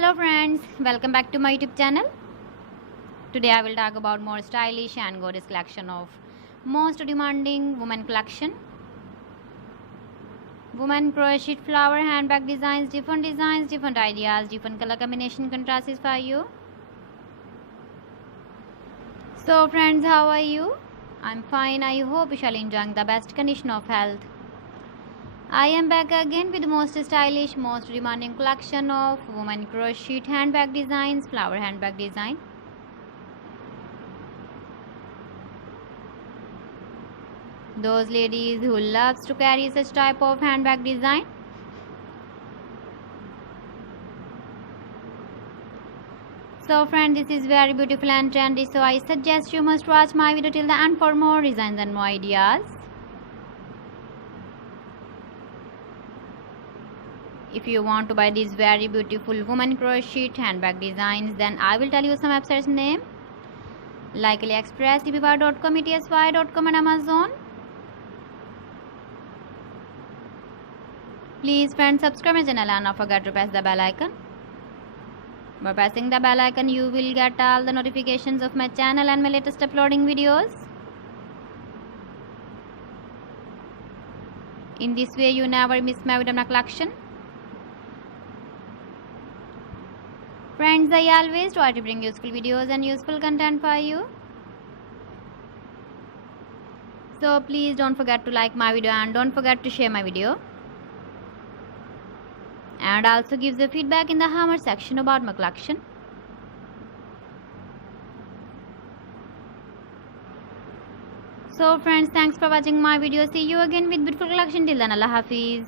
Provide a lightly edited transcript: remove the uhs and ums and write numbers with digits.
Hello friends, welcome back to my YouTube channel. Today I will talk about more stylish and gorgeous collection of most demanding women collection. Women crochet flower handbag designs, different ideas, different color combination contrasts for you. So friends, how are you? I'm fine. I hope you shall enjoying the best condition of health. I am back again with the most stylish, most demanding collection of women crochet handbag designs, flower handbag design. Those ladies who loves to carry such type of handbag design. So friend, this is very beautiful and trendy, so I suggest you must watch my video till the end for more designs and more ideas. If you want to buy these very beautiful woman crochet handbag designs, then I will tell you some websites name like AliExpress, eBay.com, ETSY.com and Amazon. Please friends, subscribe my channel and don't forget to press the bell icon. By pressing the bell icon, you will get all the notifications of my channel and my latest uploading videos. In this way, you never miss my video collection. Friends, I always try to bring useful videos and useful content for you. So please don't forget to like my video and don't forget to share my video. And also give the feedback in the comment section about my collection. So friends, thanks for watching my video. See you again with beautiful collection. Till then, Allah Hafiz.